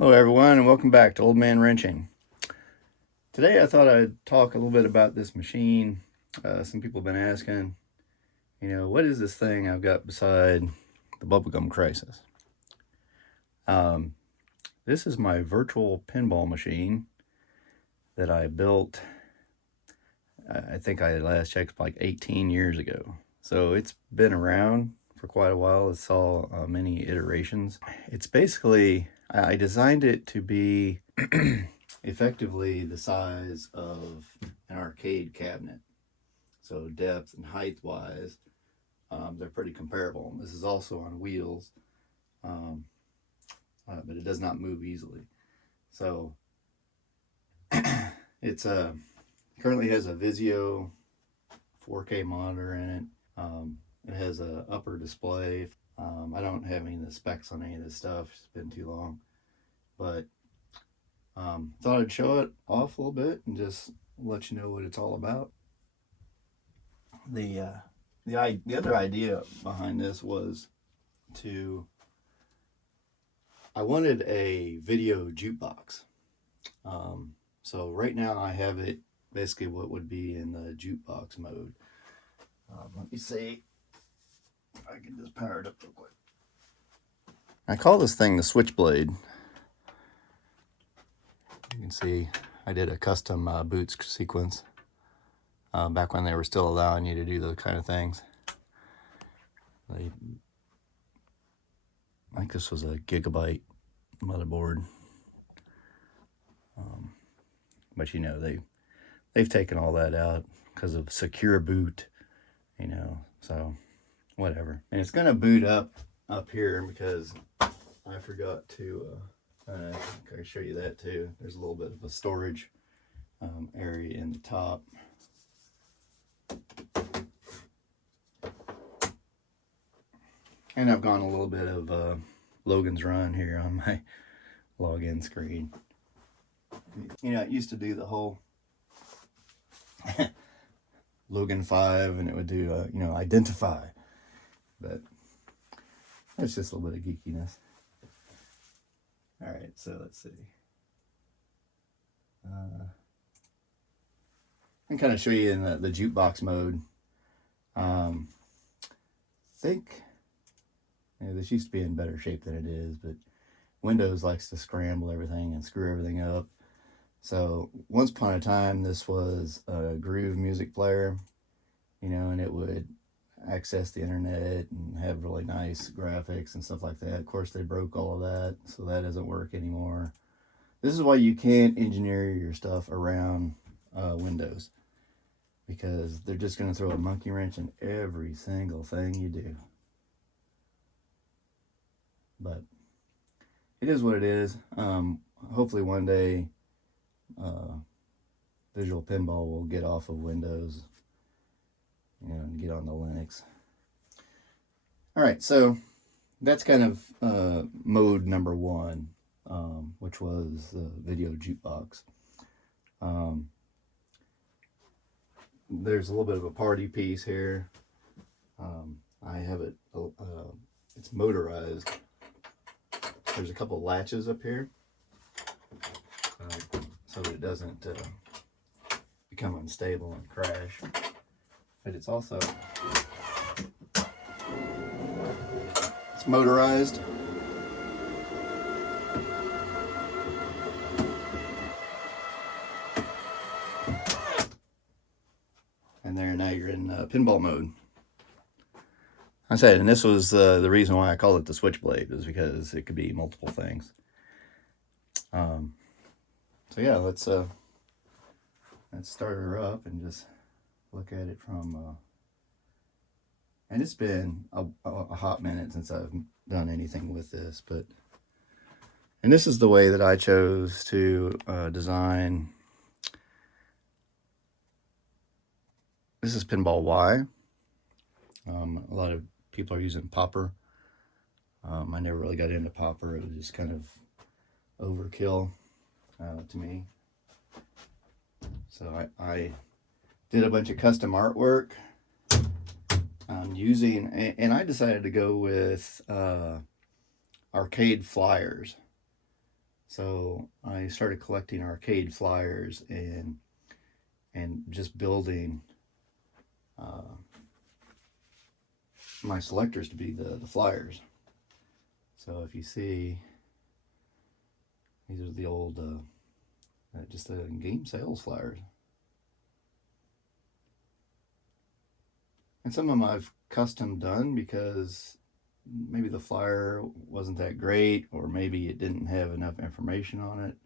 Hello everyone and welcome back to Old Man Wrenching. Today I thought I'd talk a little bit about this machine. Some people have been asking, what is this thing I've got beside the Bubblegum Crisis? This is my virtual pinball machine that I built, I think I last checked like 18 years ago. So it's been around for quite a while. It saw many iterations. It's basically, I designed it to be effectively the size of an arcade cabinet. So depth and height wise, they're pretty comparable. This is also on wheels, but it does not move easily. So it's currently has a Vizio 4K monitor in it. It has a upper display. I don't have any of the specs on any of this stuff. It's been too long, but thought I'd show it off a little bit and just let you know what it's all about. The other idea behind this was I wanted a video jukebox. So right now I have it basically what would be in the jukebox mode. Let me see if I can just power it up real quick. I call this thing the Switchblade. You can see I did a custom boots sequence back when they were still allowing you to do those kind of things. I think this was a gigabyte motherboard, but they've taken all that out because of secure boot, so whatever. And it's gonna boot up here because I forgot to I can show you that too. There's a little bit of a storage area in the top. And I've gone a little bit of Logan's Run here on my login screen. It used to do the whole Logan 5 and it would do, identify. But it's just a little bit of geekiness. All right, so let's see. I can kind of show you in the jukebox mode. I think this used to be in better shape than it is, but Windows likes to scramble everything and screw everything up. So once upon a time, this was a Groove music player, and it would access the internet and have really nice graphics and stuff like that. Of course, they broke all of that, so that doesn't work anymore. This is why you can't engineer your stuff around Windows, because they're just going to throw a monkey wrench in every single thing you do. But it is what it is. Hopefully one day Visual Pinball will get off of Windows, and get on the Linux. All right, so that's kind of mode number one, which was the video jukebox. There's a little bit of a party piece here. I have it, it's motorized. There's a couple latches up here so that it doesn't become unstable and crash. But it's also, it's motorized. And there, now you're in pinball mode. I said, and this was the reason why I call it the Switchblade, is because it could be multiple things. So yeah, let's start her up and just look at it from. And it's been a hot minute since I've done anything with this, and this is the way that I chose to design. This is Pinball Y. A lot of people are using popper. I never really got into popper. It was just kind of overkill to me. So I did a bunch of custom artwork using, and I decided to go with arcade flyers. So I started collecting arcade flyers and just building my selectors to be the flyers. So if you see, these are the old just the game sales flyers. And some of them I've custom done because maybe the flyer wasn't that great, or maybe it didn't have enough information on it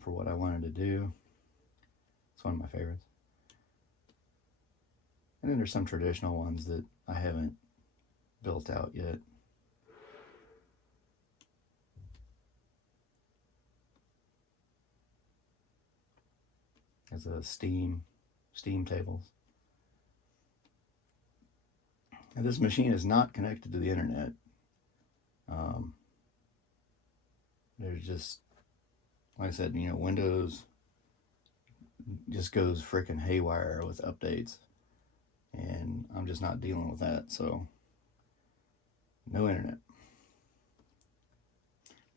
for what I wanted to do. It's one of my favorites. And then there's some traditional ones that I haven't built out yet. As a steam tables. And this machine is not connected to the internet. There's just, like I said, Windows just goes freaking haywire with updates, and I'm just not dealing with that, so no internet.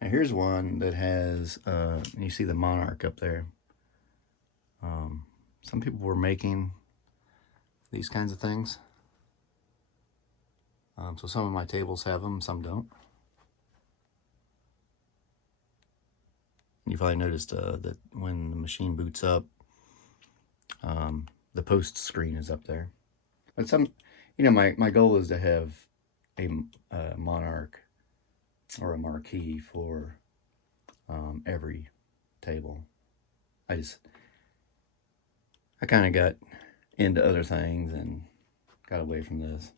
Now here's one that has, you see the Monarch up there. Some people were making these kinds of things. So some of my tables have them, some don't. You probably noticed that when the machine boots up, the post screen is up there. But my goal is to have a Monarch or a marquee for every table. I kind of got into other things and got away from this.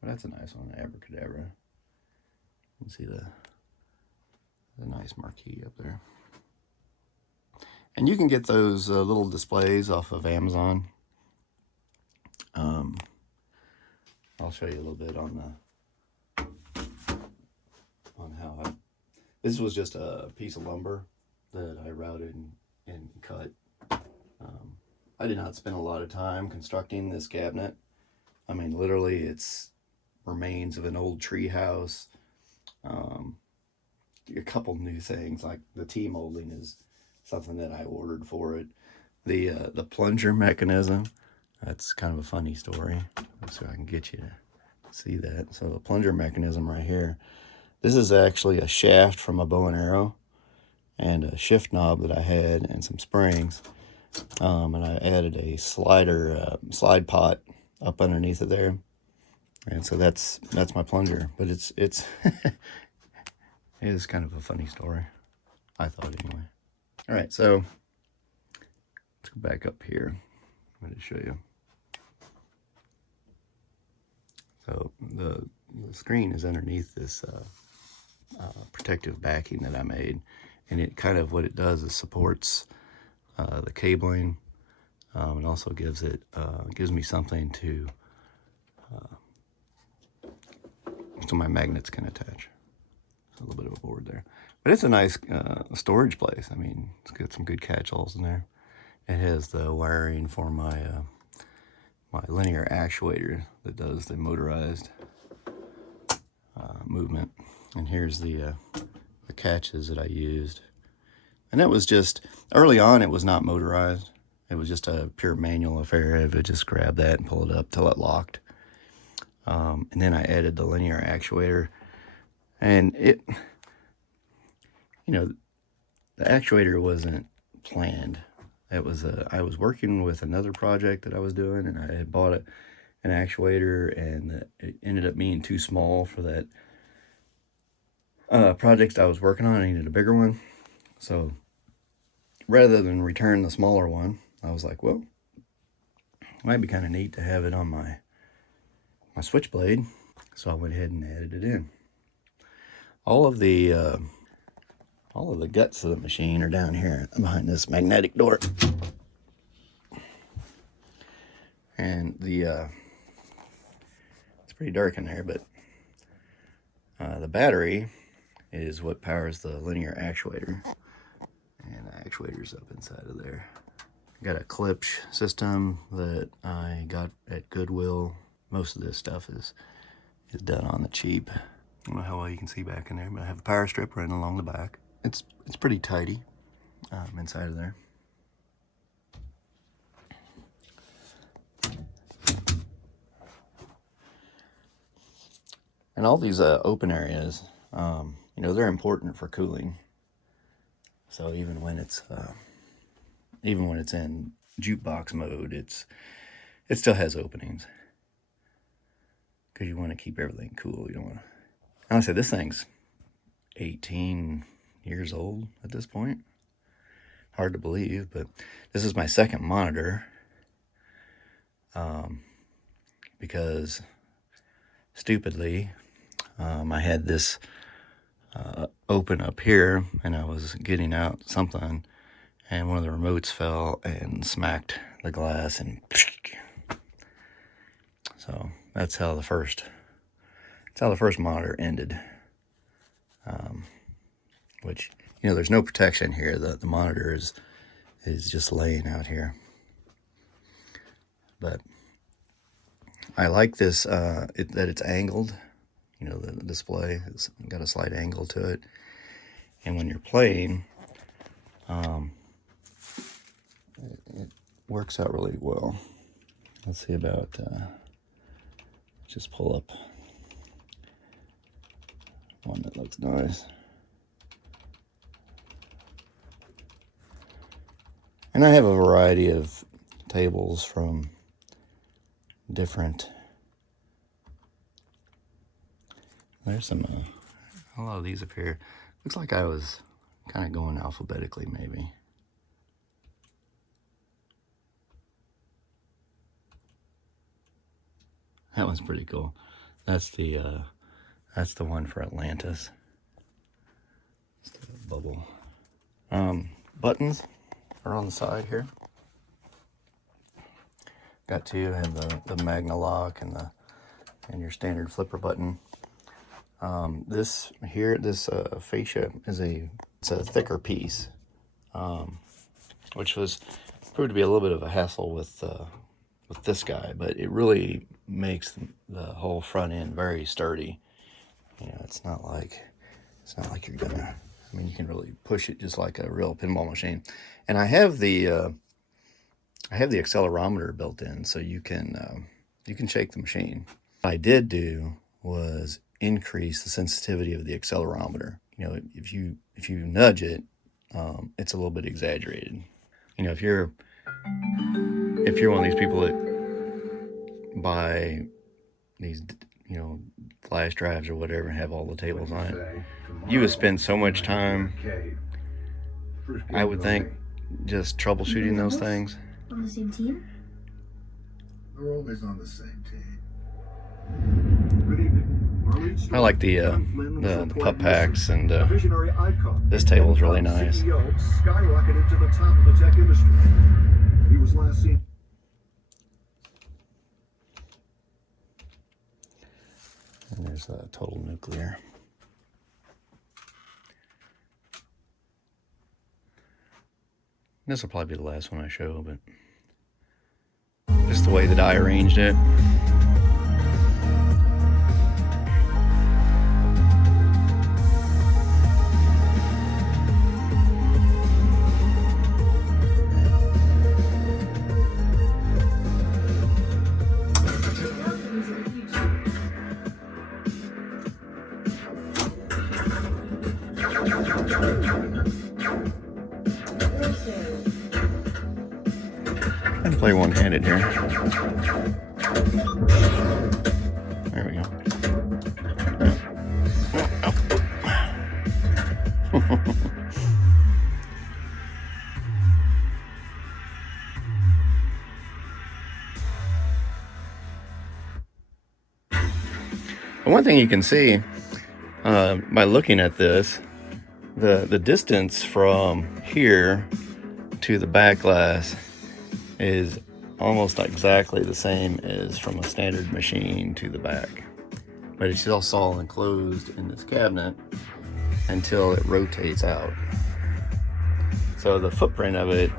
But that's a nice one, Abracadabra. You can see the nice marquee up there. And you can get those little displays off of Amazon. I'll show you a little bit on how this was just a piece of lumber that I routed and cut. I did not spend a lot of time constructing this cabinet. I mean, literally, it's remains of an old tree house. A couple new things, like the T-molding is something that I ordered for it. The plunger mechanism, that's kind of a funny story, so I can get you to see that. So the plunger mechanism right here, this is actually a shaft from a bow and arrow and a shift knob that I had and some springs. And I added a slide pot up underneath it there. And so that's my plunger, but it's it is kind of a funny story, I thought anyway. All right, so let's go back up here. I'm going to show you. So the screen is underneath this protective backing that I made, and it kind of, what it does is supports the cabling. It also gives me something to so my magnets can attach. A little bit of a board there, but it's a nice storage place. I mean, it's got some good catch-alls in there. It has the wiring for my my linear actuator that does the motorized movement, and here's the catches that I used. And that was just, early on it was not motorized. It was just a pure manual affair. I would just grab that and pull it up till it locked. And then I added the linear actuator, and it, the actuator wasn't planned. It was I was working with another project that I was doing, and I had bought an actuator, and it ended up being too small for that project I was working on. I needed a bigger one. So rather than return the smaller one, I was like, well, it might be kind of neat to have it on my Switchblade. So I went ahead and added it in. All of the guts of the machine are down here behind this magnetic door. And it's pretty dark in there, but the battery is what powers the linear actuator. And the actuator's up inside of there. I got a Klipsch system that I got at Goodwill. Most of this stuff is is done on the cheap. I don't know how well you can see back in there, but I have a power strip running along the back. It's pretty tidy inside of there. And all these open areas, you know, they're important for cooling. So even when it's in jukebox mode, it still has openings because you want to keep everything cool. You don't want to. Honestly, this thing's 18 years old at this point. Hard to believe, but this is my second monitor because stupidly I had this open up here and I was getting out something and one of the remotes fell and smacked the glass and so that's how the first monitor ended. Which, you know, there's no protection here. The monitor is just laying out here. But I like this that it's angled. You know, the display has got a slight angle to it, and when you're playing, it works out really well. Let's see about just pull up one that looks nice. And I have a variety of tables from different. There's some, a lot of these up here. Looks like I was kind of going alphabetically, maybe. That one's pretty cool. That's the one for Atlantis. It's the bubble. Buttons are on the side here. Got two. I have the Magna lock and your standard flipper button. This fascia it's a thicker piece, which proved to be a little bit of a hassle with this guy, but it really makes the whole front end very sturdy. You know, it's not like you're gonna. I mean, you can really push it just like a real pinball machine. And I have the accelerometer built in, so you can shake the machine. What I did do was increase the sensitivity of the accelerometer. You know, if you nudge it, it's a little bit exaggerated. You know, if you're one of these people that buy these, you know, flash drives or whatever and have all the tables on it, you would spend so much time, I would think, just troubleshooting those things. On the same team? They're always on the same team. I like the pup packs, and this table is really nice. Skyrocketed to the top of the tech industry. He was last seen. And there's a Total Nuclear. This will probably be the last one I show, but just the way that I arranged it. And play one-handed here. There we go. One thing you can see by looking at this, the distance from here to the back glass is almost exactly the same as from a standard machine to the back, but it's just all enclosed in this cabinet until it rotates out. So the footprint of it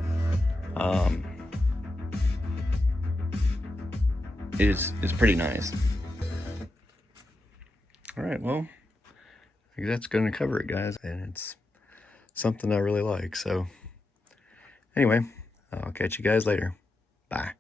is pretty nice. All right, well, I think that's going to cover it, guys. And it's something I really like. So anyway, I'll catch you guys later. Bye.